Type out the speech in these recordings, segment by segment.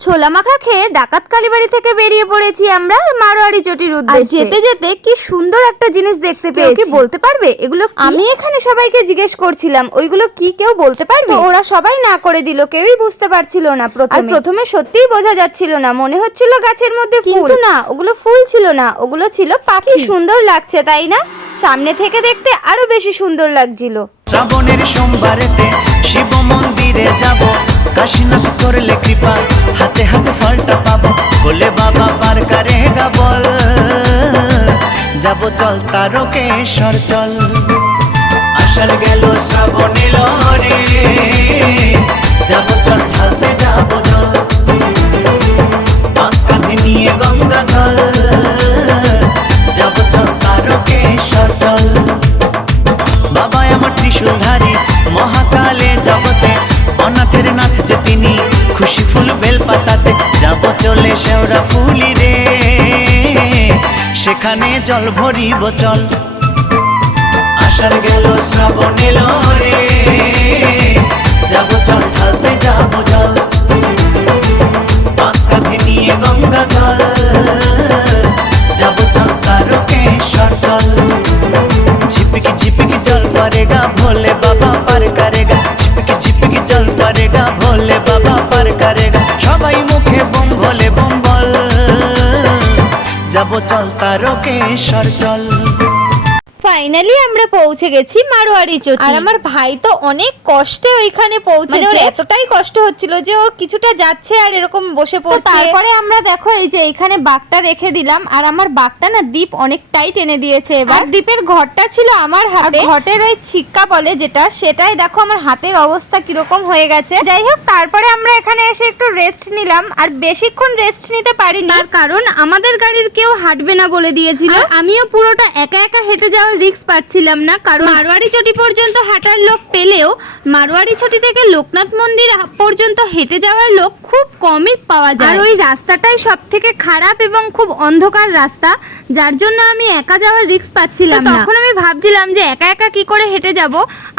ছোলা মাখা খেয়ে ডাকাত কালীবাড়ি থেকে বেরিয়ে পড়েছি আমরা মারোয়ারি চটির উদ্দেশ্যে। যেতে যেতে কি সুন্দর একটা জিনিস দেখতে পেয়েছি। কেউ বলতে পারবে এগুলো কি? আমি এখানে সবাইকে জিজ্ঞেস করছিলাম ওইগুলো কি, কেউ বলতে পারবে? ওরা সবাই না করে দিল, কেউই বুঝতে পারছিল না প্রথমে সত্যিই বোঝা যাচ্ছিল না, মনে হচ্ছিল গাছের মধ্যে ফুল, কিন্তু না, ওগুলো ফুল ছিল না, ওগুলো ছিল পাখি। সুন্দর লাগছে তাই না? সামনে থেকে দেখতে আরো বেশি সুন্দর লাগছিল। শ্রাবণের সোমবারেতে শিব মন্দিরে যাব, কাশীনাথ করলে কৃপা, হাতে হাতে ফলটা পাবো, বলে বাবা পার করেগা বল, যাব চল তারকেশ্বর চল। আষাঢ় গেল শ্রাবণ এলো রে, যাব চল ঢালতে যাব জল, কাঁধে নিয়ে গঙ্গা জল, যাব চল তারকেশ্বর চল। বাবা আমার ত্রিশূলধারী মহাকালে জগতে, অনাথের নাথ যে তিনি, খুশি ফুল বেল পাতাতে, যাব চলে শেওড়া ফুলি রে, সেখানে জল ভরিব চল। আষাঢ় গেল শ্রাবণ এলো রে, যাব চল ঢালতে যাব জল, কাঁধে নিয়ে গঙ্গা জল, যাব চল তারকেশ্বর চল। झिपकी झिपकी जल पड़ेगा भोले बाबा पार करेगा, झिपकी झिपकी जल पड़ेगा भोले बाबा पार करेगा, सबाई मुखे बम भोले बम बल, जाबो चल तारकेश्वर चल। ফাইনালি আমরা পৌঁছে গেছি মারোয়ারি চটি। আর আমার ভাই তো অনেক কষ্টে ওইখানে পৌঁছেছে, মানে এতটাই কষ্ট হচ্ছিল যে ও কিছুটা যাচ্ছে আর এরকম বসে পড়ছে। তারপরে আমরা দেখো এই যে এইখানে বাগটা রেখে দিলাম, আর আমার বাগটা না দীপ অনেকটাই টেনে দিয়েছে এবার। দীপের ঘরটা ছিল আমার হাতে, ঘটের এই ছিক্কা বলে যেটা, সেটাই দেখো আমার হাতের অবস্থা কিরকম হয়ে গেছে। যাই হোক, তারপরে আমরা এখানে এসে একটু রেস্ট নিলাম, আর বেশিক্ষণ রেস্ট নিতে পারিনি, তার কারণ আমাদের গাড়ির কেউ হাঁটবে না বলে দিয়েছিল। আমিও পুরোটা একা একা হেঁটে যাওয়ার রিস্ক পাচ্ছিলাম না, কারণ মারোয়ারি চটি পর্যন্ত হাঁটার লোক পেলেও মারোয়ারি চটি থেকে লোকনাথ মন্দির পর্যন্ত হেঁটে যাওয়ার লোক খুব কমই পাওয়া যায়। আর ওই রাস্তাটাই সব থেকে খারাপ এবং খুব অন্ধকার রাস্তা, যার জন্য আমি একা যাওয়ার রিস্ক পাচ্ছিলাম না। তখন আমি ভাবছিলাম যে একা একা কি করে হেঁটে যাব।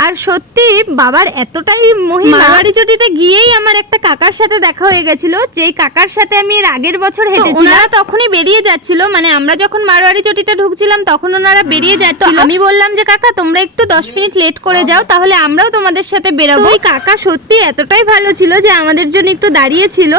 আর সত্যি বাবার এতটাই মহিমা, মারোয়ারি চটিতে গিয়েই আমার একটা কাকার সাথে দেখা হয়ে গেছিল, যেই কাকার সাথে আমি এর আগের বছর হেঁটেছিলাম। ওনারা তখনই বেরিয়ে যাচ্ছিল, মানে আমরা যখন মারোয়ারি চটিতে ঢুকছিলাম তখন ওনারা বেরিয়ে যাচ্ছিল। আমি বললাম যে কাকা তোমরা একটু 10 মিনিট লেট করে যাও, তাহলে আমরাও তোমাদের সাথে বেরোবো। ওই কাকা সত্যি এতটাই ভালো ছিল যে আমাদের জন্য একটু দাঁড়িয়েছিল,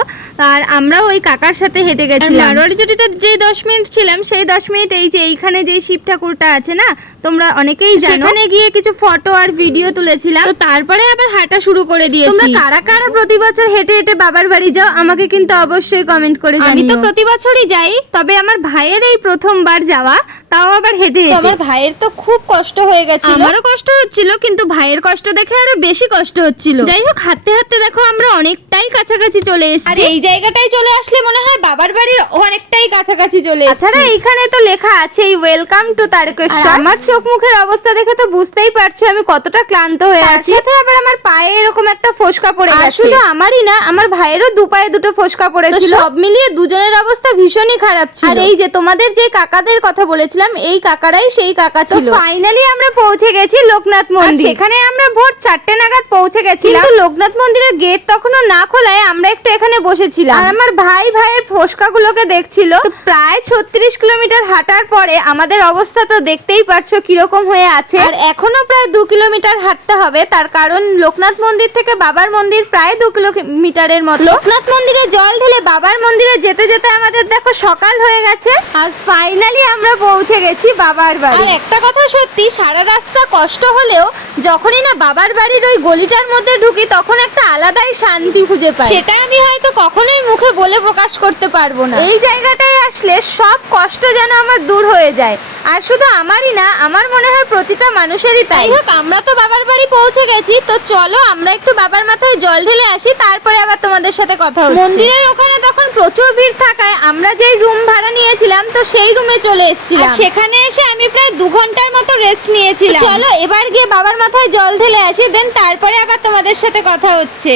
আর আমরাও ওই কাকার সাথে হেঁটে গেছিলাম। মারোয়ারি চটিতে যে 10 মিনিট ছিলাম, সেই 10 মিনিট এই যে এইখানে যে শিব ঠাকুরটা আছে না, তোমরা অনেকেই জানো, সেখানে গিয়ে কিছু ফটো আর ভিডিও তুলেছিলাম। তো তারপরে আবার হাঁটা শুরু করে দিয়েছি। তোমরা কারা কারা প্রতি বছর হেঁটে হেঁটে বাবার বাড়ি যাও আমাকে কিন্তু অবশ্যই কমেন্ট করে জানিও। আমি তো প্রতি বছরই যাই, তবে আমার ভাইয়ের এই প্রথমবার যাওয়া, তাও আবার হেঁটে হেঁটে। আমার ভাইয়ের তো খুব কষ্ট হয়ে গেছিল, আমারও কষ্ট হচ্ছিল, কিন্তু ভাইয়ের কষ্ট দেখে আরো বেশি কষ্ট হচ্ছিল। যাই হোক, হাঁটতে হাঁটতে দেখো আমরা অনেকটাই কাছাকাছি চলে এসেছি। আর এই জায়গাটায় চলে আসলে মনে হয় বাবার বাড়ির অনেকটাই কাছাকাছি চলে এসেছি। তাছাড়া এইখানে তো লেখা আছে ওয়েলকাম টু তারকেশ্বর। আমার চোখ মুখের অবস্থা দেখে তো বুঝতেই পারছো আমি কতটা ক্লান্ত হয়ে আছি। সাথে আবার আমার পায়ে এরকম একটা ফোসকা পড়ে গেছে। শুধু আমারই না, আমার ভাইয়েরও দু পায়ে দুটো ফোসকা পড়েছিল। সব মিলিয়ে দুজনের অবস্থা ভীষণই খারাপ ছিল। আর এই যে তোমাদের যে কাকাদের কথা বলেছিলাম, এই কাকারাই সেই কাকা ছিল। ফাইনালি আমরা পৌঁছে গেছি লোকনাথ মন্দির। সেখানে আমরা ভোর 4টে নাগাদ পৌঁছে গেছিলাম, কিন্তু লোকনাথ মন্দিরের গেট তখনও না খোলায় আমরা একটু এখানে বসেছিলাম। আর আমার ভাইয়ের ফোসকাগুলোকে দেখছিল। প্রায় 36 কিলোমিটার হাঁটার পরে আমাদের অবস্থা তো দেখতেই পারছো কিরকম হয়ে আছে। আর এখনো প্রায় 2 কিলোমিটার হাঁটতে হবে, তার কারণ লোকনাথ মন্দির থেকে বাবার মন্দির প্রায় 2 কিলোমিটারের মতো। লোকনাথ মন্দিরে জল ঢেলে বাবার মন্দিরে যেতে যেতে আমাদের দেখো সকাল হয়ে গেছে, আর ফাইনালি আমরা পৌঁছে গেছি বাবার বাড়ি। আর একটা কথা সত্যি, সারা রাস্তা কষ্ট হলেও যখনই না বাবার বাড়ির ওই গলিটার মধ্যে ঢুকি, তখন একটা আলাদাই শান্তি খুঁজে পাই। সেটা আমি হয়তো কখনোই মুখে বলে প্রকাশ করতে পারবো না। এই জায়গাটায় আসলে সব কষ্ট যেন আমার দূর হয়ে যায়। আর শুধু আমারই না, আমার মনে হয় প্রতিটা মানুষেরই তাই। হোক, আমরা তো বাবার বাড়ি পৌঁছে গেছি, তো চলো আমরা একটু বাবার মাথায় জল ঢেলে আসি, তারপরে আবার তোমাদের সাথে কথা হচ্ছে। মন্দিরের ওখানে তখন প্রচুর ভিড় থাকায় আমরা যেই রুম ভাড়া নিয়েছিলাম, তো সেই রুমে চলে এসেছিলাম। সেখানে এসে আমি প্রায় 2 ঘন্টার মতো রেস্ট নিয়েছিলাম। চলো এবার গিয়ে বাবার মাথায় জল ঢেলে আসি, দেন তারপরে আবার তোমাদের সাথে কথা হচ্ছে।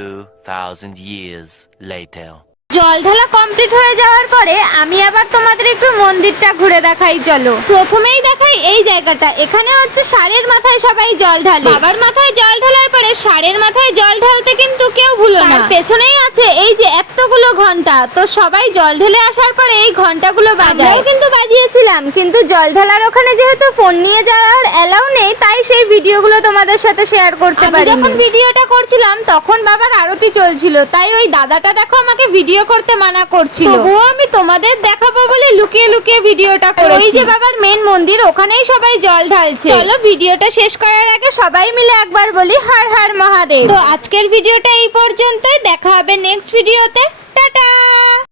2000 years later. জল ঢালা কমপ্লিট হয়ে যাওয়ার পরে আমি আবার তোমাদের একটু মন্দিরটা ঘুরে দেখাই, চলো। প্রথমেই দেখাই এই জায়গাটা, এখানে হচ্ছে ষাঁড়ের মাথায় সবাই জল ঢালে। বাবার মাথায় জল ঢালার পরে ষাঁড়ের মাথায় জল ঢালতে কিন্তু কেউ ভুলো না। পেছনেই আছে এই যে এতগুলো ঘন্টা, তো সবাই জল ঢেলে আসার পরে এই ঘন্টাগুলো বাজায়। আমরাও কিন্তু বাজিয়েছিলাম, কিন্তু জল ঢালার ওখানে যেহেতু ফোন নিয়ে যাওয়ার অ্যালাউ নেই, তাই সেই ভিডিওগুলো তোমাদের সাথে শেয়ার করতে পারি। যখন ভিডিওটা করছিলাম তখন বাবার আরতি চলছিল, তাই ওই দাদাটা দেখো আমাকে ভিডিও করতে মানা করছিল, তবুও আমি তোমাদের দেখাবো বলে লুকিয়ে লুকিয়ে ভিডিওটা করেছি। ওই যে বাবার মেন মন্দির, ওখানেই সবাই জল ঢালছে। চলো ভিডিওটা শেষ করার আগে সবাই মিলে একবার বলি হর হর মহাদেব। তো আজকের ভিডিওটা এই পর্যন্তই, দেখা হবে নেক্সট ভিডিওতে। টাটা।